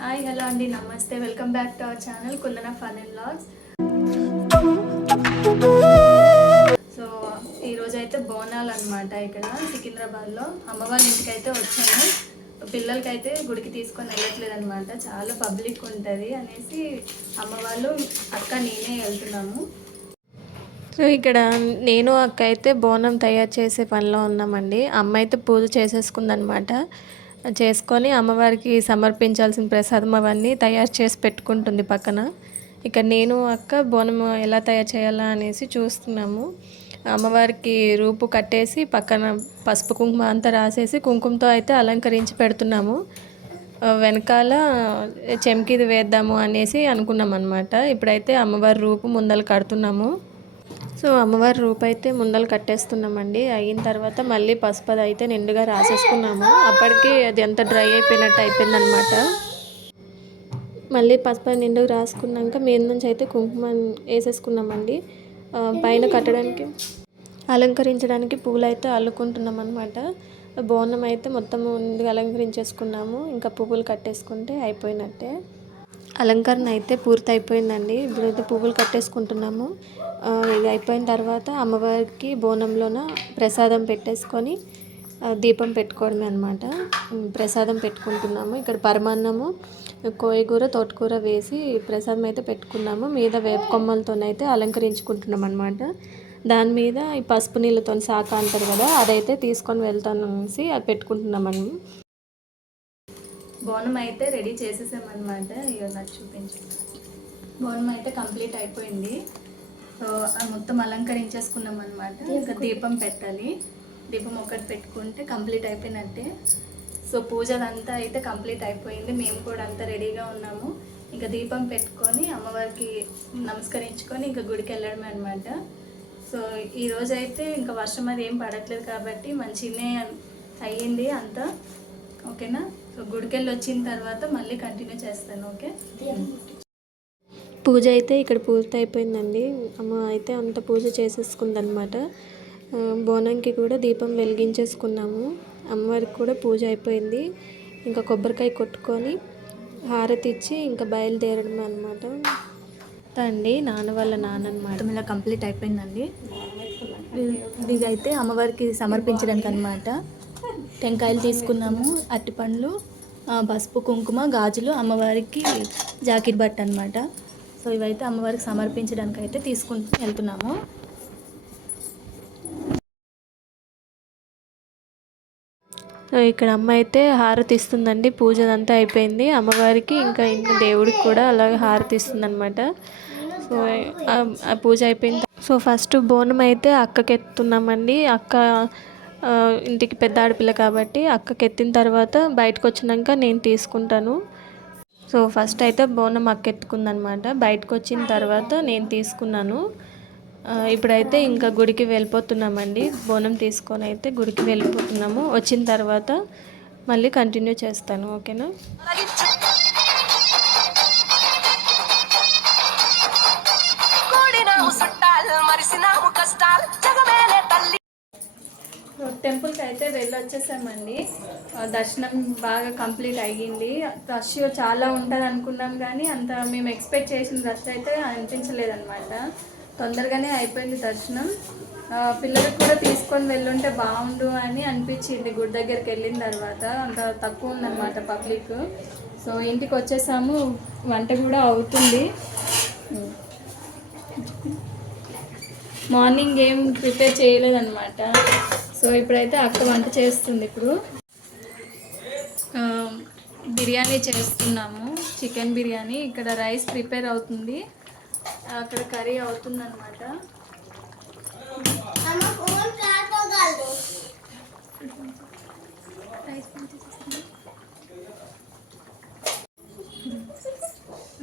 Hi hello అండి నమస్తే. Welcome back to our channel Kundana fun and blogs so ఈరోజు అయితే బోనాలు అనమాట ఇక్కడ సికింద్రాబాద్లో. అమ్మవారి వాళ్ళ ఇంటికి అయితే వచ్చాను పిల్లలకైతే గుడికి తీసుకొని వెళ్ళట్లేదు అనమాట చాలా పబ్లిక్ ఉంటుంది అనేసి అమ్మవాళ్ళు అక్క నేనే వెళ్తున్నాము. సో ఇక్కడ నేను అక్క అయితే బోనం తయారు చేసే పనిలో ఉన్నామండి. అమ్మ అయితే పూజ చేసేసుకుందనమాట చేసుకొని అమ్మవారికి సమర్పించాల్సిన ప్రసాదం అవన్నీ తయారు చేసి పెట్టుకుంటుంది పక్కన. ఇక నేను అక్క బోనం ఎలా తయారు చేయాలా అనేసి చూస్తున్నాము. అమ్మవారికి రూపు కట్టేసి పక్కన పసుపు కుంకుమ అంతా రాసేసి కుంకుమతో అయితే అలంకరించి పెడుతున్నాము. వెనకాల చెంకిది వేద్దాము అనేసి అనుకున్నాం అనమాట ఇప్పుడైతే అమ్మవారి రూపు ముందలు కడుతున్నాము. సో అమ్మవారి రూపు అయితే ముందలు కట్టేస్తున్నామండి. అయిన తర్వాత మళ్ళీ పసుపు అయితే నిండుగా రాసేసుకున్నాము. అప్పటికి అది ఎంత డ్రై అయిపోయినట్టు అయిపోయిందనమాట మళ్ళీ పసుపు నిండుగా రాసుకున్నాక మీద నుంచి అయితే కుంకుమ వేసేసుకున్నామండి. పైన కట్టడానికి అలంకరించడానికి పువ్వులు అయితే అల్లుకుంటున్నాం అనమాట బోనం అయితే మొత్తం ముందుగా అలంకరించేసుకున్నాము. ఇంకా పువ్వులు కట్టేసుకుంటే అయిపోయినట్టే. అలంకరణ అయితే పూర్తి అయిపోయిందండి ఇప్పుడైతే పువ్వులు కట్టేసుకుంటున్నాము. ఇది అయిపోయిన తర్వాత అమ్మవారికి బోనంలోన ప్రసాదం పెట్టేసుకొని దీపం పెట్టుకోవడమే అనమాట ప్రసాదం పెట్టుకుంటున్నాము. ఇక్కడ పరమాన్నము కోయగూర తోటకూర వేసి ప్రసాదం అయితే పెట్టుకున్నాము. మీద వేపకొమ్మలతోనైతే అలంకరించుకుంటున్నాం అనమాట దాని మీద ఈ పసుపు నీళ్ళతో శాఖ అంటారు కదా అదైతే తీసుకొని వెళ్తాను అనేసి అది పెట్టుకుంటున్నామని బోనం అయితే రెడీ చేసేసామన్నమాట. ఇక నాకు చూపించు బోనం అయితే కంప్లీట్ అయిపోయింది. సో అది మొత్తం అలంకరించేసుకున్నాం అనమాట ఇంకా దీపం పెట్టాలి. దీపం ఒకటి పెట్టుకుంటే కంప్లీట్ అయిపోయినట్టే. సో పూజ అంతా అయితే కంప్లీట్ అయిపోయింది. మేము కూడా అంతా రెడీగా ఉన్నాము. ఇంకా దీపం పెట్టుకొని అమ్మవారికి నమస్కరించుకొని ఇంకా గుడికి వెళ్ళడమే అనమాట సో ఈ రోజు అయితే ఇంకా వర్షం అది ఏం పడట్లేదు కాబట్టి మంచిగానే అయ్యింది అంతా. ఓకేనా? సో గుడికెళ్ళి వచ్చిన తర్వాత మళ్ళీ కంటిన్యూ చేస్తాను ఓకే? పూజ అయితే ఇక్కడ పూర్తి అయిపోయిందండి. అమ్మ అయితే అంత పూజ చేసేసుకుందనమాట. బోనంకి కూడా దీపం వెలిగించేసుకున్నాము. అమ్మవారికి కూడా పూజ అయిపోయింది. ఇంకా కొబ్బరికాయ కొట్టుకొని హారతి ఇచ్చి ఇంకా బయలుదేరడం అనమాట అండి నాన్న వాళ్ళ నాన్న అనమాట ఇలా కంప్లీట్ అయిపోయిందండి. ఇది- ఇది అయితే అమ్మవారికి సమర్పించడానికి అనమాట టెంకాయలు తీసుకున్నాము అరటిపండ్లు పసుపు కుంకుమ గాజులు అమ్మవారికి జాకెట్ బట్ట అనమాట సో ఇవైతే అమ్మవారికి సమర్పించడానికి అయితే తీసుకుని వెళ్తున్నాము. సో ఇక్కడ అమ్మ అయితే హారతి ఇస్తుందండి. పూజ అంతా అయిపోయింది. అమ్మవారికి ఇంకా ఇంకా దేవుడికి కూడా అలాగే హారతి ఇస్తుంది అనమాట సో ఆ- పూజ అయిపోయింది సో ఫస్ట్ బోనం అయితే అక్కకి ఎత్తున్నామండి అక్క ఇంటికి పెద్ద ఆడపిల్ల కాబట్టి అక్కకి ఎత్తిన తర్వాత బయటకు వచ్చినాక నేను తీసుకుంటాను. సో ఫస్ట్ అయితే బోనం అక్క ఎత్తుకుందనమాట బయటకు వచ్చిన తర్వాత నేను తీసుకున్నాను. ఇప్పుడైతే ఇంకా గుడికి వెళ్ళిపోతున్నామండి. బోనం తీసుకొని అయితే గుడికి వెళ్ళిపోతున్నాము. వచ్చిన తర్వాత మళ్ళీ కంటిన్యూ చేస్తాను. ఓకేనా? మరిసినాము కష్టాలు జగమేలే టెంపుల్కి అయితే వెళ్ళొచ్చేసామండి. దర్శనం బాగా కంప్లీట్ అయ్యింది. రష్ చాలా ఉంటుంది అనుకున్నాం కానీ అంత మేము ఎక్స్పెక్ట్ చేసిన రష్ అయితే అనిపించలేదన్నమాట. తొందరగానే అయిపోయింది దర్శనం. పిల్లలకు కూడా తీసుకొని వెళ్ళుంటే బాగుండు అని అనిపించింది. గుడి దగ్గరికి వెళ్ళిన తర్వాత అంత తక్కువ ఉందన్నమాట పబ్లిక్. సో ఇంటికి వచ్చేసాము. వంట కూడా అవుతుంది. మార్నింగ్ ఏం ప్రిపేర్ చేయలేదన్నమాట. సో ఇప్పుడైతే అక్క వంట చేస్తుంది ఇప్పుడు. బిర్యానీ చేస్తున్నాము. చికెన్ బిర్యానీ. ఇక్కడ రైస్ ప్రిపేర్ అవుతుంది. అక్కడ కర్రీ అవుతుంది అనమాట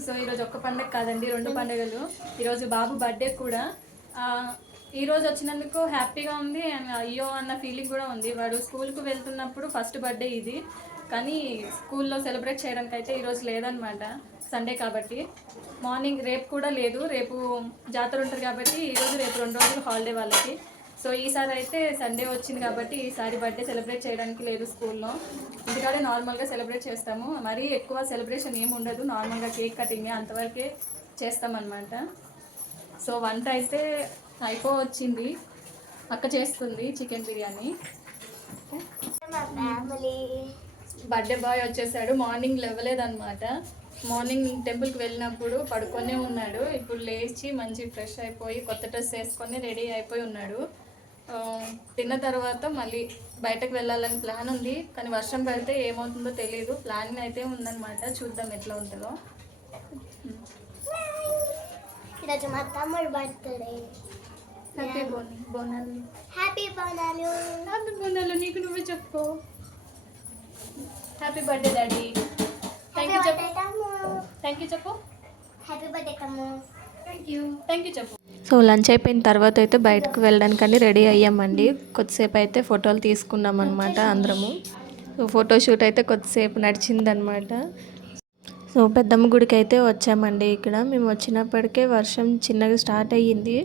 సో ఈరోజు ఒక్క పండగ కాదండి రెండు పండుగలు. ఈరోజు బాబు బర్త్డే కూడా. ఈరోజు ఈ రోజు వచ్చినందుకు హ్యాపీగా ఉంది అండ్ అయ్యో అన్న ఫీలింగ్ కూడా ఉంది. వాడు స్కూల్కు వెళ్తున్నప్పుడు ఫస్ట్ బర్త్డే ఇది. కానీ స్కూల్లో సెలబ్రేట్ చేయడానికి అయితే ఈరోజు లేదనమాట సండే కాబట్టి. మార్నింగ్ రేపు కూడా లేదు. రేపు జాతర ఉంటుంది కాబట్టి ఈరోజు రేపు రెండు రోజులు హాలిడే వాళ్ళకి. సో ఈసారి అయితే సండే వచ్చింది కాబట్టి ఈసారి బర్త్డే సెలబ్రేట్ చేయడానికి లేదు స్కూల్లో ఇంటికాడే నార్మల్గా సెలబ్రేట్ చేస్తాము. మరీ ఎక్కువ సెలబ్రేషన్ ఏమి ఉండదు. నార్మల్గా కేక్ కటింగ్ అంతవరకే చేస్తామన్నమాట. సో వంట అయితే అయిపో వచ్చింది. అక్క చేస్తుంది చికెన్ బిర్యానీ. బర్త్డే బాయ్ వచ్చేసాడు. మార్నింగ్ లేవలేదన్నమాట. మార్నింగ్ టెంపుల్కి వెళ్ళినప్పుడు పడుకొనే ఉన్నాడు. ఇప్పుడు లేచి మంచి ఫ్రెష్ అయిపోయి కొత్త డ్రెస్ వేసుకొని రెడీ అయిపోయి ఉన్నాడు. తిన్న తర్వాత మళ్ళీ బయటకు వెళ్ళాలని ప్లాన్ ఉంది. కానీ వర్షం పడితే ఏమవుతుందో తెలియదు ప్లానింగ్ అయితే ఉందన్నమాట. చూద్దాం ఎట్లా ఉంటుందో. ఈరోజు మా తమ్ముడు బర్త్డే. హ్యాపీ బోన్ బోనాలు హ్యాపీ బోనాలు హ్యాపీ బోనాలు నీకు నువ్వే చెప్పు. Happy birthday daddy thank you చెప్పు. థ్యాంక్ యూ చెప్పు. హ్యాపీ బర్త్డే తమ్ము. థ్యాంక్ యూ థ్యాంక్ యూ చెప్పు. సో లంచ్ అయిపోయిన తర్వాత అయితే బయటకు వెళ్ళడానికని రెడీ అయ్యామండి. కొద్దిసేపు అయితే ఫోటోలు తీసుకున్నాం అనమాట అందరము. సో ఫోటో షూట్ అయితే కొద్దిసేపు నడిచిందనమాట సో పెద్దమ్మ గుడికి అయితే వచ్చామండి ఇక్కడ. మేము వచ్చినప్పటికే వర్షం చిన్నగా స్టార్ట్ అయ్యింది.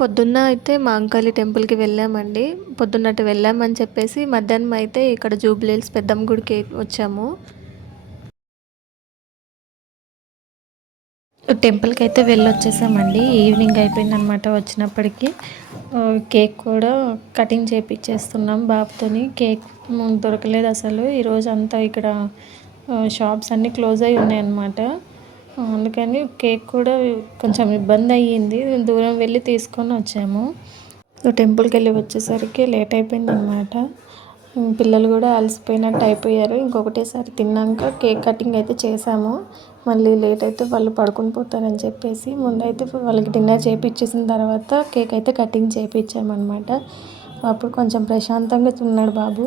పొద్దున్న అయితే మా అంకలి టెంపుల్కి వెళ్ళామండి. పొద్దున్నట్టు వెళ్ళామని చెప్పేసి మధ్యాహ్నం అయితే ఇక్కడ జూబ్లీల్స్ పెద్దమ్మ గుడికి వచ్చాము. టెంపుల్కి అయితే వెళ్ళి వచ్చేసామండి ఈవినింగ్ అయిపోయింది అనమాట కేక్ కూడా కటింగ్ చేపించేస్తున్నాం బాబుతోని. కేక్ దొరకలేదు అసలు. ఈరోజు అంతా ఇక్కడ షాప్స్ అన్నీ క్లోజ్ అయి ఉన్నాయన్నమాట. అందుకని కేక్ కూడా కొంచెం ఇబ్బంది అయ్యింది. దూరం వెళ్ళి తీసుకొని వచ్చాము. టెంపుల్కి వెళ్ళి వచ్చేసరికి లేట్ అయిపోయింది అనమాట పిల్లలు కూడా అలసిపోయినట్టు అయిపోయారు. ఇంకొకటేసారి తిన్నాక కేక్ కటింగ్ అయితే చేసాము మళ్ళీ లేట్ అయితే వాళ్ళు పడుకుని పోతారని చెప్పేసి ముందైతే వాళ్ళకి డిన్నర్ చేపించేసిన తర్వాత కేక్ అయితే కటింగ్ చేయించామన్నమాట అప్పుడు కొంచెం ప్రశాంతంగా తిన్నాడు బాబు.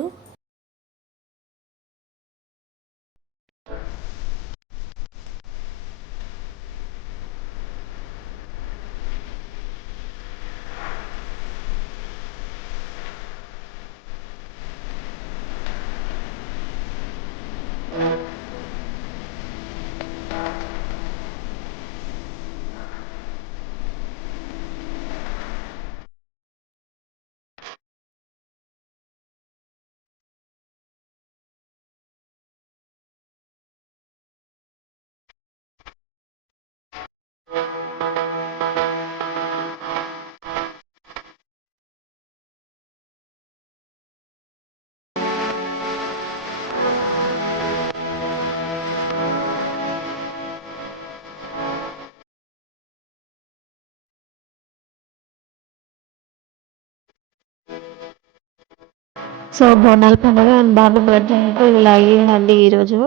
సో బోనాల పండుగ బాబు బర్త్డే అయితే ఇలా అయ్యిందండి ఈరోజు.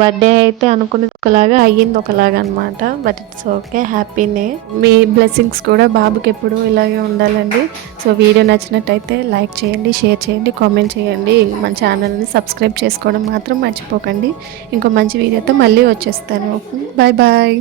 బర్త్డే అయితే అనుకున్నది ఒకలాగా అయ్యింది ఒకలాగా అనమాట బట్ ఇట్స్ ఓకే హ్యాపీనే మీ బ్లెస్సింగ్స్ కూడా బాబుకి ఎప్పుడు ఇలాగే ఉండాలండి. సో వీడియో నచ్చినట్టయితే లైక్ చేయండి షేర్ చేయండి కామెంట్ చేయండి. మన ఛానల్ని సబ్స్క్రైబ్ చేసుకోవడం మాత్రం మర్చిపోకండి. ఇంకో మంచి వీడియోతో మళ్ళీ వచ్చేస్తాను. Bye bye.